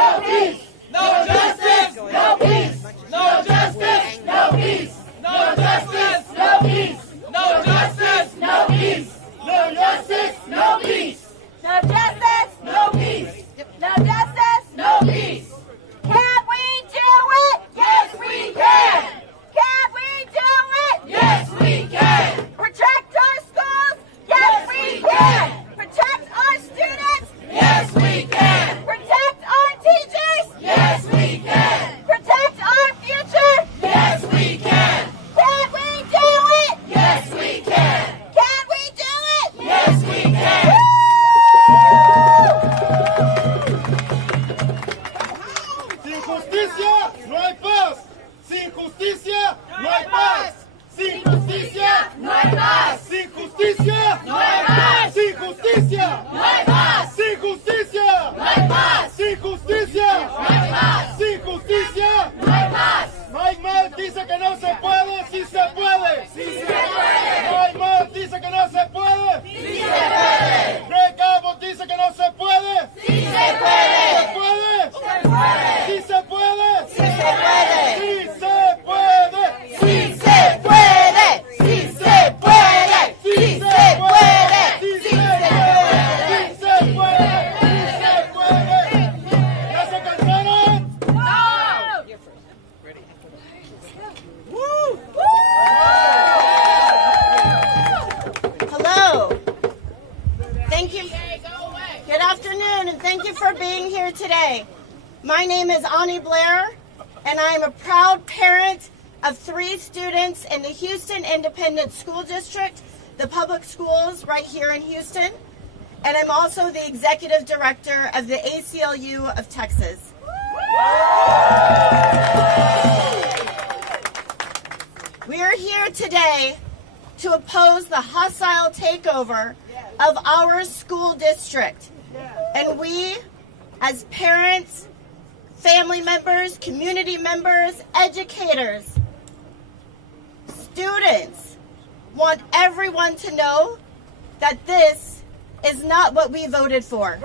no peace. No justice, no peace. No justice, no peace. No justice, no peace. No justice, no peace. No justice, no peace. No justice, No peace. no justice. No peace. Can we do it? Yes, we can. Can we do it? Yes, we can. Protect our schools? Yes, we can. Protect our students? Yes, we can. Protect our teachers? Yes, we can. Protect our future? Yes, we can. Can we do it? Yes, we can. Can we do it? Yes, we can. Sin justicia no hay paz. Sin justicia no hay paz. Sin justicia No hay paz. Sin justicia No hay paz. Sin justicia No hay paz. Sin justicia No hay paz. Sin justicia No hay paz. Sin justicia No hay paz. Mike Mal dice que no se puede, sí se puede. Sí se puede. Mike Mal dice que no se puede. Sí se puede. Greg Abbott dice que no se puede. Sí se puede. ¿Se puede? Se puede. ¿Sí se puede? Sí se puede. ¡Sí se puede! Sí se puede. Sí se puede. Sí se puede. ¡Sí Sí se se puede. puede! ¡Sí se puede! ¡Sí se puede! ¿Ya se cansaron? Hello. Thank you. Good afternoon, and thank you for being here today. My name is Ani Blair, and I am a proud parent of 3 students in the Houston Independent School District, the public schools right here in Houston, and I'm also the executive director of the ACLU of Texas. We are here today to oppose the hostile takeover of our school district. And we, as parents, family members, community members, educators, students, want everyone to know that this is not what we voted for.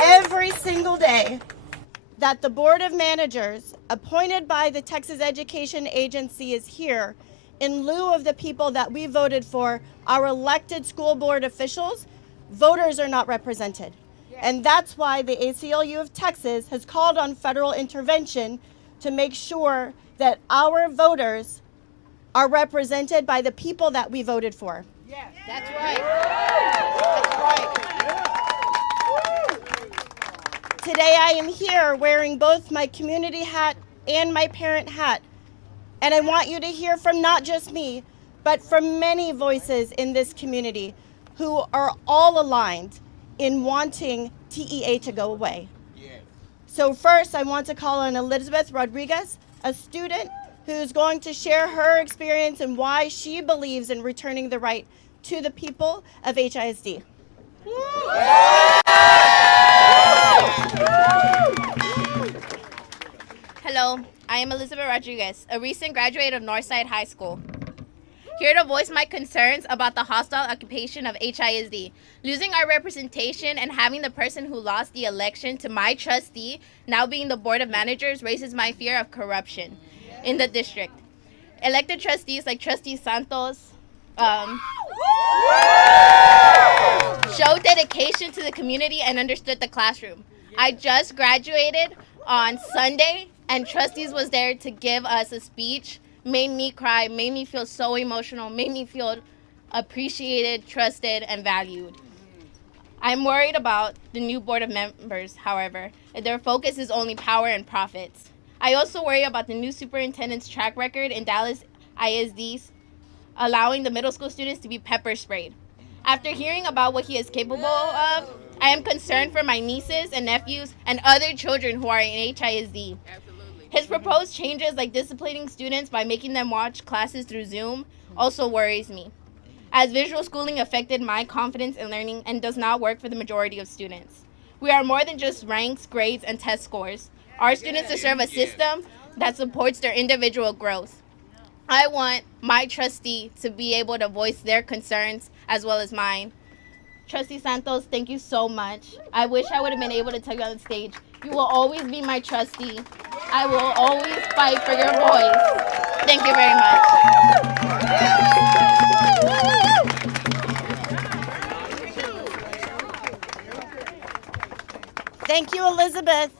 Every single day that the Board of Managers appointed by the Texas Education Agency is here, in lieu of the people that we voted for, our elected school board officials, voters are not represented. And that's why the ACLU of Texas has called on federal intervention to make sure that our voters are represented by the people that we voted for. That's right. That's right. Today I am here wearing both my community hat and my parent hat. And I want you to hear from not just me, but from many voices in this community who are all aligned in wanting TEA to go away. So first, I want to call on Elizabeth Rodriguez, a student who's going to share her experience and why she believes in returning the right to the people of HISD. Hello, I am Elizabeth Rodriguez, a recent graduate of Northside High School. Here to voice my concerns about the hostile occupation of HISD, losing our representation and having the person who lost the election to my trustee now being the Board of Managers raises my fear of corruption in the district. Elected trustees like Trustee Santos showed dedication to the community and understood the classroom. I just graduated on Sunday, and trustees was there to give us a speech. Made me cry, made me feel so emotional, made me feel appreciated, trusted, and valued. I'm worried about the new board of members, however. Their focus is only power and profits. I also worry about the new superintendent's track record in Dallas ISDs, allowing the middle school students to be pepper sprayed. After hearing about what he is capable of, I am concerned for my nieces and nephews and other children who are in HISD. His proposed changes, like disciplining students by making them watch classes through Zoom, also worries me, as visual schooling affected my confidence in learning and does not work for the majority of students. We are more than just ranks, grades, and test scores. Our students deserve a system that supports their individual growth. I want my trustee to be able to voice their concerns as well as mine. Trustee Santos, thank you so much. I wish I would have been able to tell you on the stage. You will always be my trustee. I will always fight for your voice. Thank you very much. Thank you, Elizabeth.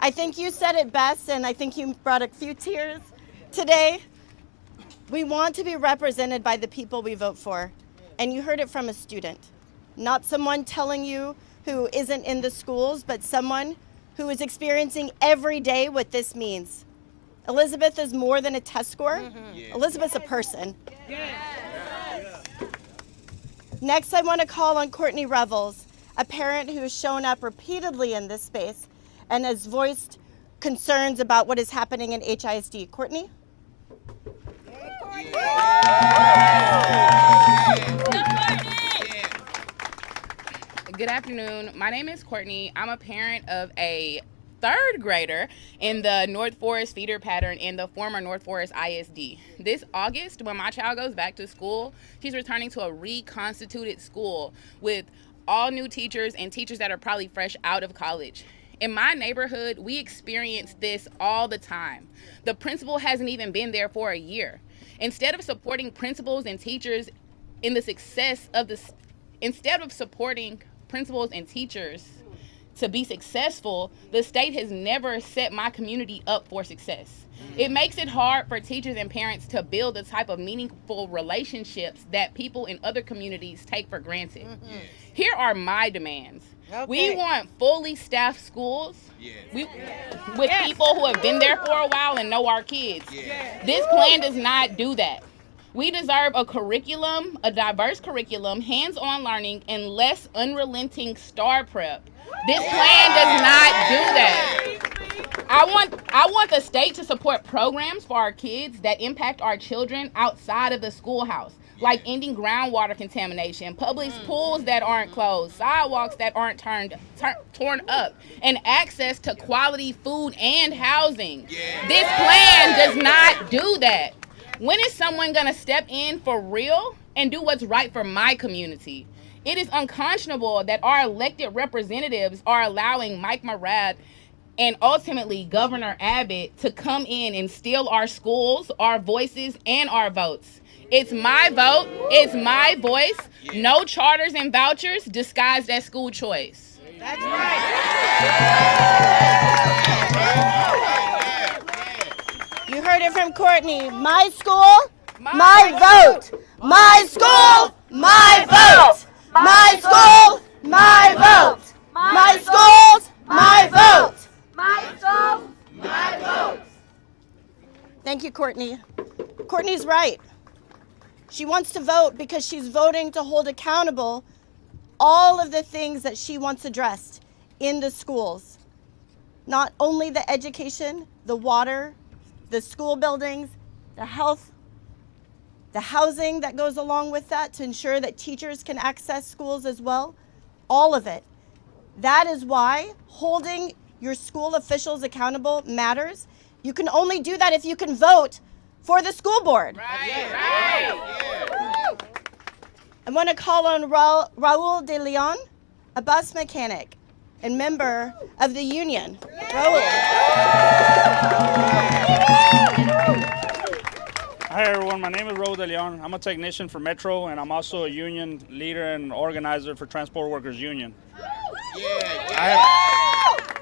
I think you said it best, and I think you brought a few tears today. We want to be represented by the people we vote for, and you heard it from a student. Not someone telling you who isn't in the schools, but someone who is experiencing every day what this means. Elizabeth is more than a test score. Elizabeth's a person. Next, I want to call on Courtney Revels, a parent who has shown up repeatedly in this space and has voiced concerns about what is happening in HISD. Courtney? Good afternoon. My name is Courtney. I'm a parent of a third grader in the North Forest feeder pattern in the former North Forest ISD. This August, when my child goes back to school, she's returning to a reconstituted school with all new teachers and teachers that are probably fresh out of college. In my neighborhood, we experience this all the time. The principal hasn't even been there for a year. Instead of supporting principals and teachers in the success of this, instead of supporting principals and teachers to be successful, the state has never set my community up for success. It makes it hard for teachers and parents to build the type of meaningful relationships that people in other communities take for granted. Here are my demands. We want fully staffed schools with people who have been there for a while and know our kids. This plan does not do that. We deserve a curriculum, a diverse curriculum, hands-on learning, and less unrelenting STAR prep. This plan does not do that. I want the state to support programs for our kids that impact our children outside of the schoolhouse, like ending groundwater contamination, public pools that aren't closed, sidewalks that aren't torn up, and access to quality food and housing. This plan does not do that. When is someone gonna step in for real and do what's right for my community? It is unconscionable that our elected representatives are allowing Mike Murad and ultimately Governor Abbott to come in and steal our schools, our voices, and our votes. It's my vote, it's my voice, no charters and vouchers disguised as school choice. That's right. You heard it from Courtney. My school, my vote. My school, my vote. My school, my vote. My schools, my vote. My school, my vote. Thank you, Courtney. Courtney's right. She wants to vote because she's voting to hold accountable all of the things that she wants addressed in the schools. Not only the education, the water, the school buildings, the health, the housing that goes along with that to ensure that teachers can access schools as well, all of it. That is why holding your school officials accountable matters. You can only do that if you can vote for the school board. Right. I want to call on Raul de Leon, a bus mechanic and member of the union. Raul. Hi everyone, my name is Raul de Leon. I'm a technician for Metro, and I'm also a union leader and organizer for Transport Workers Union. I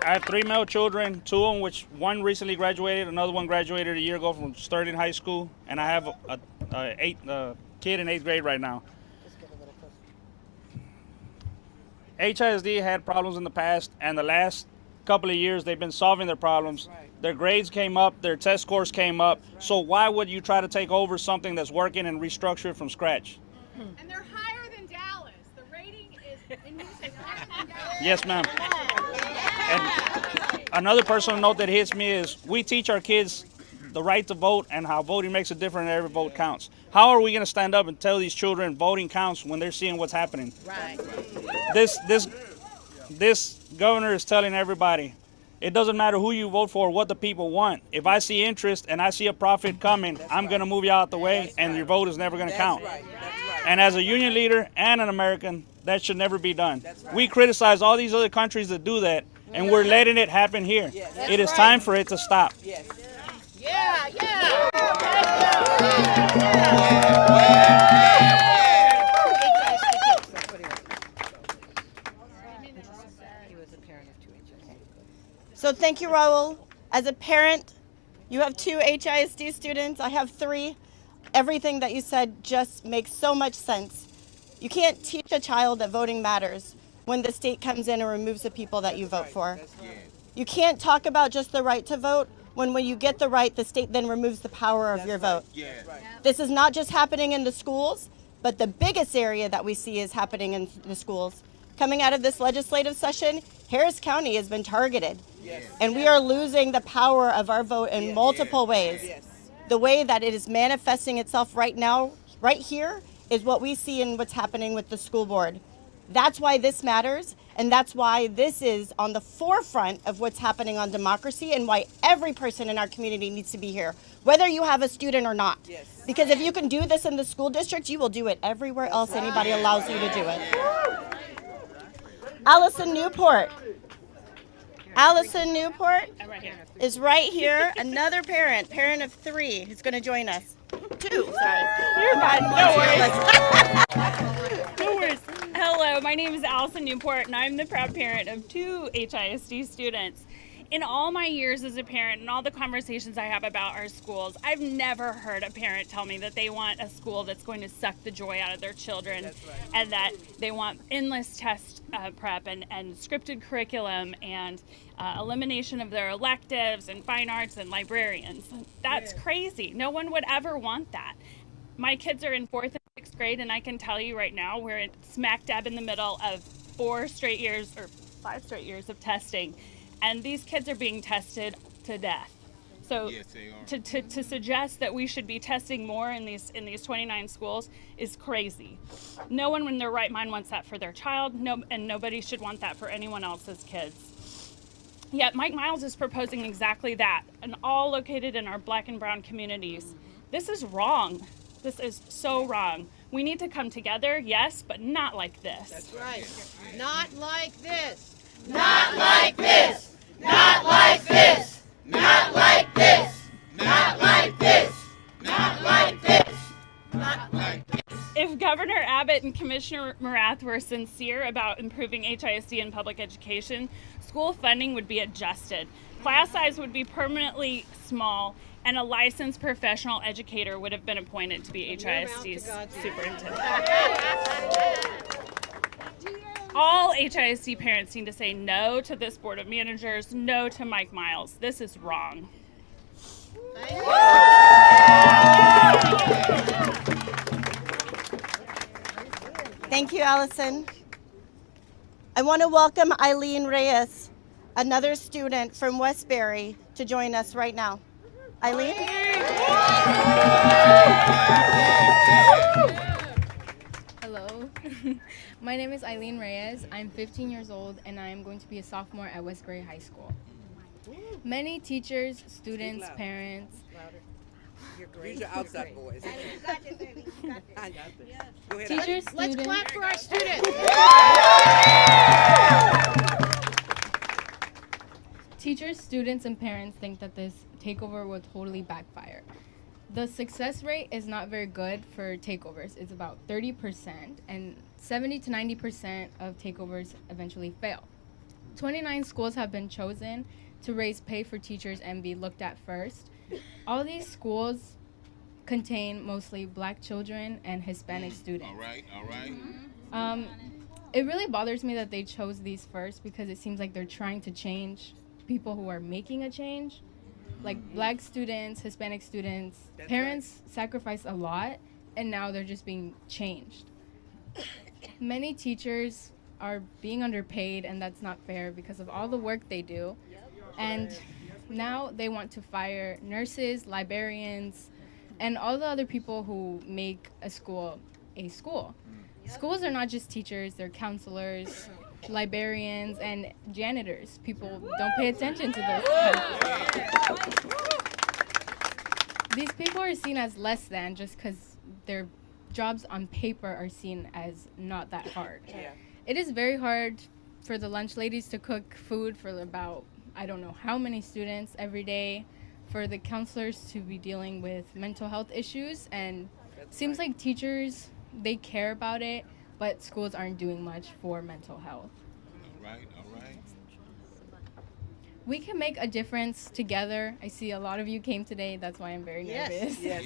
have 3 male children, 2 of them, which one recently graduated, another one graduated a year ago from Sterling High School, and I have a kid in 8th grade right now. HISD had problems in the past, and the last couple of years they've been solving their problems. Their grades came up, their test scores came up, so why would you try to take over something that's working and restructure it from scratch? And they're higher than Dallas. The rating is in music higher than Dallas. Yes, ma'am. And another personal note that hits me is we teach our kids the right to vote and how voting makes a difference and every vote counts. How are we going to stand up and tell these children voting counts when they're seeing what's happening? Right. This governor is telling everybody, it doesn't matter who you vote for, what the people want. If I see interest and I see a profit coming, I'm going to move you out the way, and your vote is never going to count. And as a union leader and an American, That should never be done. We criticize all these other countries that do that, and we're letting it happen here. It is time for it to stop. So thank you, Raul. As a parent, you have 2 HISD students. I have 3. Everything that you said just makes so much sense. You can't teach a child that voting matters when the state comes in and removes the people that you vote for. You can't talk about just the right to vote when you get the right, the state then removes the power of your vote. This is not just happening in the schools, but the biggest area that we see is happening in the schools. Coming out of this legislative session, Harris County has been targeted. And we are losing the power of our vote in multiple ways. The way that it is manifesting itself right now, right here, is what we see in what's happening with the school board. That's why this matters, and that's why this is on the forefront of what's happening on democracy and why every person in our community needs to be here, whether you have a student or not. Because if you can do this in the school district, you will do it everywhere else anybody allows you to do it. Allison Newport. Allison Newport is right here, another parent of 3, who's going to join us. 2, sorry. You're fine, no worries. No worries. Hello, my name is Allison Newport, and I'm the proud parent of 2 HISD students. In all my years as a parent and all the conversations I have about our schools, I've never heard a parent tell me that they want a school that's going to suck the joy out of their children, and that they want endless test prep and scripted curriculum and elimination of their electives and fine arts and librarians. That's crazy. No one would ever want that. My kids are in 4th and 6th grade, and I can tell you right now we're smack dab in the middle of 5 straight years of testing. And these kids are being tested to death. So to suggest that we should be testing more in these 29 schools is crazy. No one in their right mind wants that for their child, and nobody should want that for anyone else's kids. Yet Mike Miles is proposing exactly that, and all located in our Black and brown communities. This is wrong. This is so wrong. We need to come together, yes, but not like this. That's right. Not like this. Not like this. Not like this. Not like this. Not like this. Not like this. Not like this. If Governor Abbott and Commissioner Morath were sincere about improving HISD in public education, school funding would be adjusted. Class size would be permanently small, and a licensed professional educator would have been appointed to be HISD's superintendent. All HISD parents need to say no to this board of managers, no to Mike Miles. This is wrong. Thank you, Allison. I want to welcome Eileen Reyes, another student from Westbury, to join us right now. Eileen? Hello. My name is Eileen Reyes. I'm 15 years old, and I am going to be a sophomore at Westbury High School. Many teachers, students, parents. Use your outside voice. Teachers, Let's clap for our students. Teachers, students, and parents think that this takeover will totally backfire. The success rate is not very good for takeovers. It's about 30%, and 70 to 90% of takeovers eventually fail. 29 schools have been chosen to raise pay for teachers and be looked at first. All these schools contain mostly Black children and Hispanic students. All right. It really bothers me that they chose these first, because it seems like they're trying to change people who are making a change. Like Black students, Hispanic students, parents sacrificed a lot, and now they're just being changed. Many teachers are being underpaid, and that's not fair because of all the work they do. And now they want to fire nurses, librarians, and all the other people who make a school a school. Schools are not just teachers, they're counselors, librarians, and janitors. People don't pay attention to those. These people are seen as less than just because they're jobs on paper are seen as not that hard. It is very hard for the lunch ladies to cook food for about, I don't know how many students every day, for the counselors to be dealing with mental health issues, and seems like teachers, they care about it, but schools aren't doing much for mental health. All right. We can make a difference together. I see a lot of you came today. That's why I'm very nervous. Yes.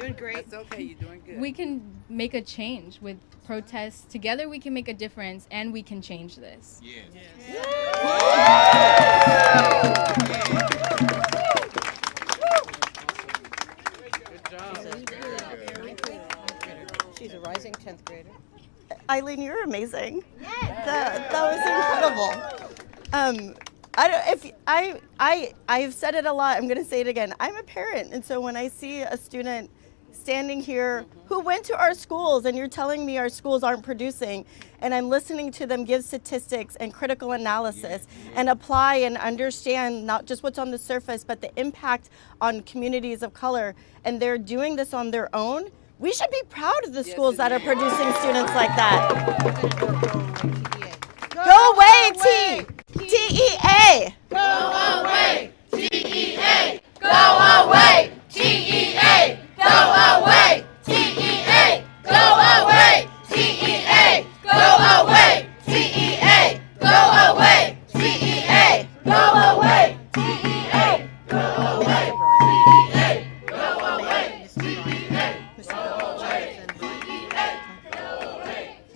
Doing great. That's okay. You're doing good. We can make a change with protests. Together we can make a difference, and we can change this. She's a rising 10th grader. Eileen, you're amazing. That was incredible. I've said it a lot. I'm going to say it again. I'm a parent, and so when I see a student standing here who went to our schools, and you're telling me our schools aren't producing, and I'm listening to them give statistics and critical analysis and apply and understand not just what's on the surface, but the impact on communities of color, and they're doing this on their own, we should be proud of the schools that are producing students like that. Go away, TEA! Go away, TEA! Go away, TEA! Go away, TEA! Go away, TEA! Go away, TEA! Go away, TEA! Go away, TEA! Go away, TEA! Go away,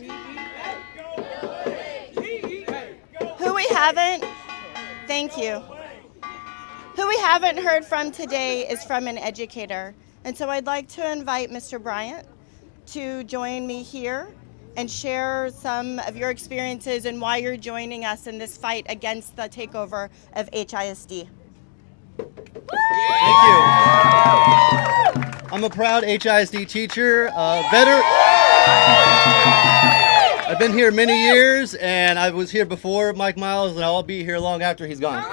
TEA! Who we haven't, thank you. Who we haven't heard from today is from an educator. And so I'd like to invite Mr. Bryant to join me here and share some of your experiences and why you're joining us in this fight against the takeover of HISD. Thank you. I'm a proud HISD teacher, veteran. I've been here many years, and I was here before Mike Miles, and I'll be here long after he's gone.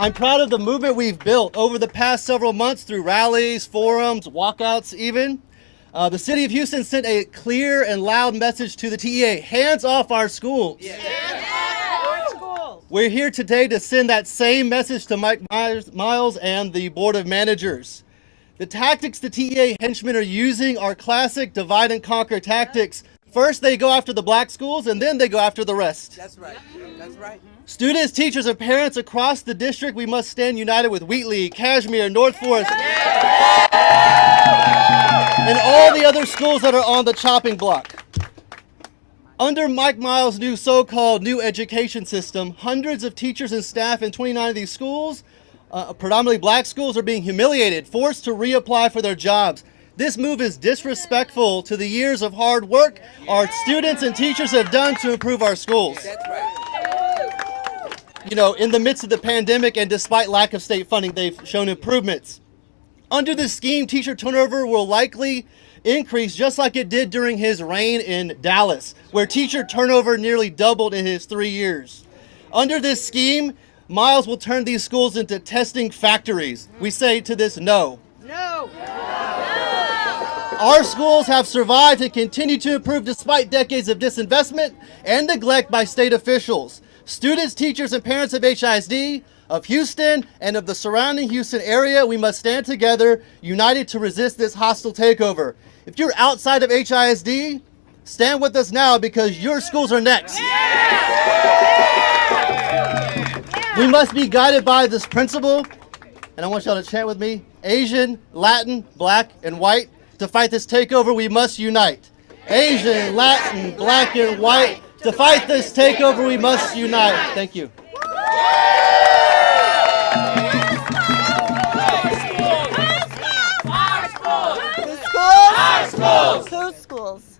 I'm proud of the movement we've built over the past several months through rallies, forums, walkouts even. The city of Houston sent a clear and loud message to the TEA, hands off our schools. We're here today to send that same message to Mike Miles and the Board of Managers. The tactics the TEA henchmen are using are classic divide and conquer tactics. First, they go after the black schools, and then they go after the rest. That's right. That's right. Students, teachers, and parents across the district, we must stand united with Wheatley, Cashmere, North Forest, and all the other schools that are on the chopping block. Under Mike Miles' new so-called new education system, hundreds of teachers and staff in 29 of these schools, predominantly black schools, are being humiliated, forced to reapply for their jobs. This move is disrespectful to the years of hard work our students and teachers have done to improve our schools. That's right. You know, in the midst of the pandemic and despite lack of state funding, they've shown improvements. Under this scheme, teacher turnover will likely increase just like it did during his reign in Dallas, where teacher turnover nearly doubled in his 3 years. Under this scheme, Miles will turn these schools into testing factories. We say to this, no. No. Our schools have survived and continue to improve despite decades of disinvestment and neglect by state officials. Students, teachers, and parents of HISD, of Houston, and of the surrounding Houston area, we must stand together, united to resist this hostile takeover. If you're outside of HISD, stand with us now because your schools are next. We must be guided by this principle, and I want y'all to chant with me, Asian, Latin, Black, and White. To fight this takeover, we must unite. Asian, Latin, Black, and White. To fight this takeover, we must unite. Thank you. Whose schools?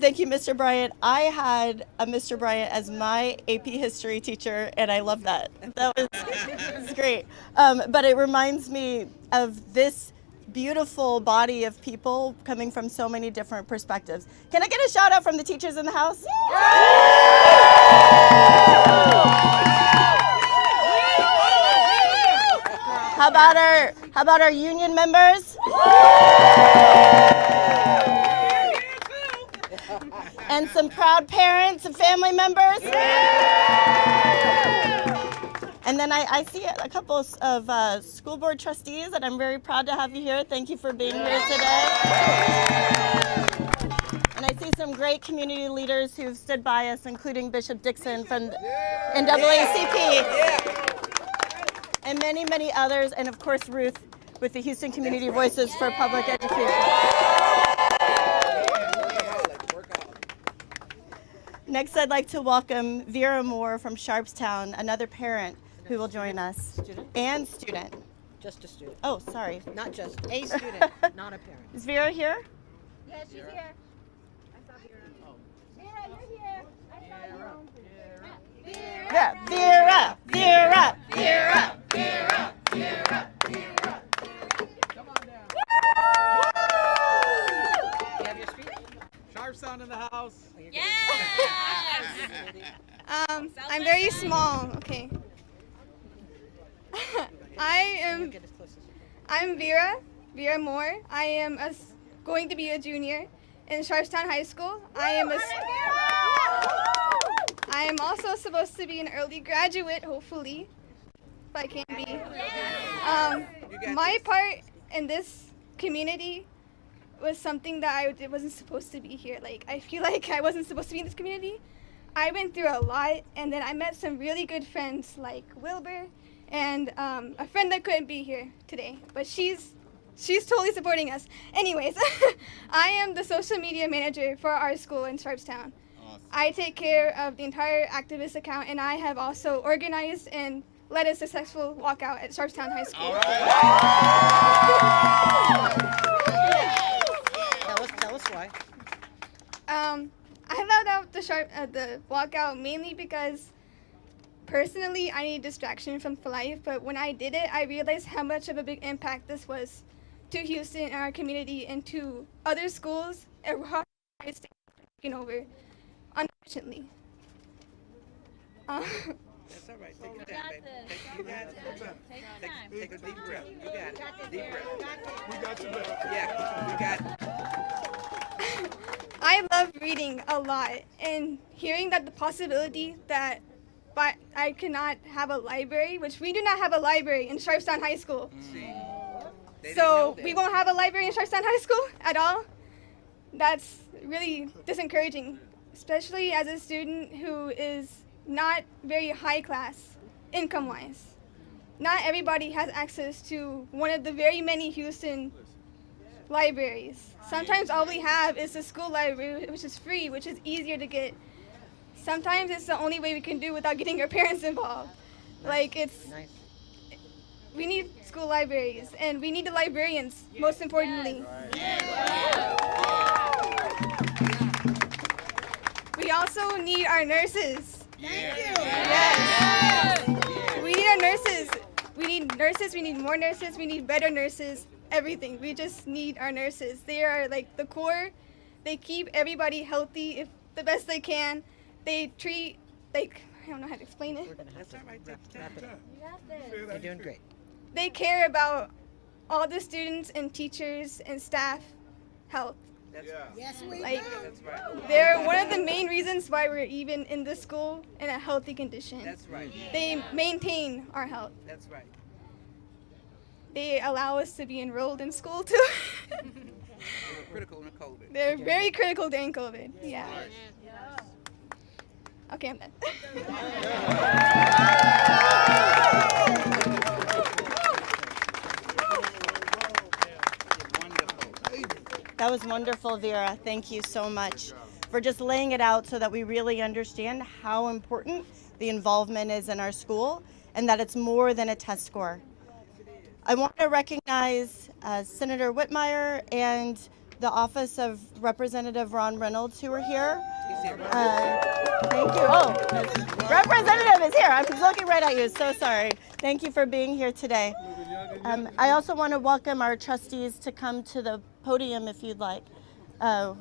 Thank you, Mr. Bryant. I had a Mr. Bryant as my AP history teacher, and I love that. That was great. But it reminds me of this beautiful body of people coming from so many different perspectives. Can I get a shout out from the teachers in the house? How about our union members? And some proud parents and family members? And then I see a couple of school board trustees, and I'm very proud to have you here. Thank you for being here today. And I see some great community leaders who've stood by us, including Bishop Dixon from NAACP. And many, many others, and of course Ruth with the Houston Community Voices for Public Education. Next, I'd like to welcome Vera Moore from Sharpstown, another parent who will join us. Student? And student. Just a student. Oh, sorry. Not just a student, not a parent. Is Vera here? Yeah, she's here. I saw Vera. Vera, you're here. I saw you. Vera. Vera, Vera, Vera, Vera. Come on down. You have your speech? Sharpstown in the house. Yeah. I'm very small. Okay. I'm Vera Moore. I am going to be a junior in Sharpstown High School. I am also supposed to be an early graduate, hopefully, if I can be. My part in this community was something that I wasn't supposed to be here. Like, I feel like I wasn't supposed to be in this community. I went through a lot, and then I met some really good friends like Wilbur and a friend that couldn't be here today, but she's totally supporting us. Anyways, I am the social media manager for our school in Sharpstown. Awesome. I take care of the entire activist account, and I have also organized and led a successful walkout at Sharpstown High School. Tell us why. I led out the walkout mainly because personally I need distraction from life, but when I did it, I realized how much of a big impact this was to Houston and our community and to other schools around the state taking over, unfortunately. That's all right. Take your time, baby. You got it. Take a deep breath. You got it. Deep breath. We got you back. Yeah, you got it. I love reading a lot, and hearing that the possibility that I cannot have a library, which we do not have a library in Sharpstown High School. So we won't have a library in Sharpstown High School at all. That's really discouraging, especially as a student who is not very high class income-wise. Not everybody has access to one of the very many Houston libraries. Sometimes all we have is the school library, which is free, which is easier to get. Sometimes it's the only way we can do without getting our parents involved. Like, we need school libraries, and we need the librarians, most importantly. We also need our nurses. Thank you. Yes. We need our nurses. We need nurses, we need more nurses, we need better nurses. Everything. We just need our nurses. They are like the core. They keep everybody healthy if the best they can. They treat, like, I don't know how to explain it. That's all right. Wrap it up. You're doing great. They care about all the students and teachers and staff health. Yes, we like, do. That's right. They're one of the main reasons why we're even in this school in a healthy condition. That's right. They maintain our health. That's right. They allow us to be enrolled in school too. Critical in COVID. They're very critical during COVID. Yeah. Okay, I'm done. That was wonderful, Vera. Thank you so much for just laying it out so that we really understand how important the involvement is in our school and that it's more than a test score. I want to recognize Senator Whitmire and the Office of Representative Ron Reynolds who are here. Thank you. Oh, Representative is here. I'm looking right at you. So sorry. Thank you for being here today. I also want to welcome our trustees to come to the podium if you'd like. Real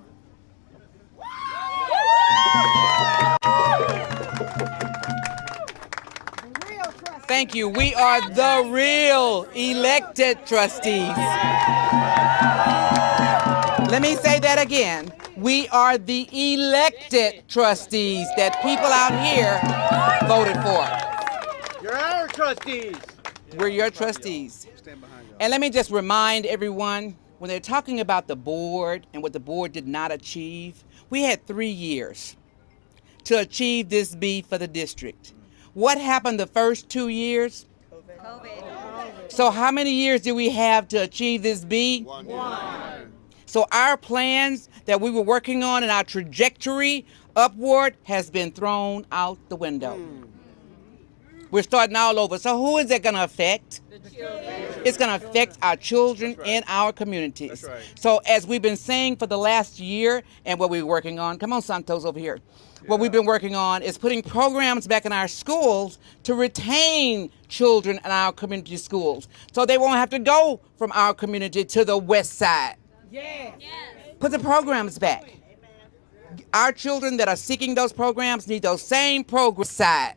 trust. Thank you. We are the real elected trustees. Let me say that again. We are the elected trustees that people out here voted for. You're our trustees. We're your trustees. And let me just remind everyone, when they're talking about the board and what the board did not achieve, we had 3 years to achieve this B for the district. What happened the first 2 years? COVID. So how many years do we have to achieve this B? 1. So our plans that we were working on and our trajectory upward has been thrown out the window. We're starting all over. So who is it going to affect? It's going to affect our children in our communities. That's right. So as we've been saying for the last year and what we're working on, come on Santos over here. What we've been working on is putting programs back in our schools to retain children in our community schools so they won't have to go from our community to the west side. Yes. Put the programs back. Our children that are seeking those programs need those same programs side.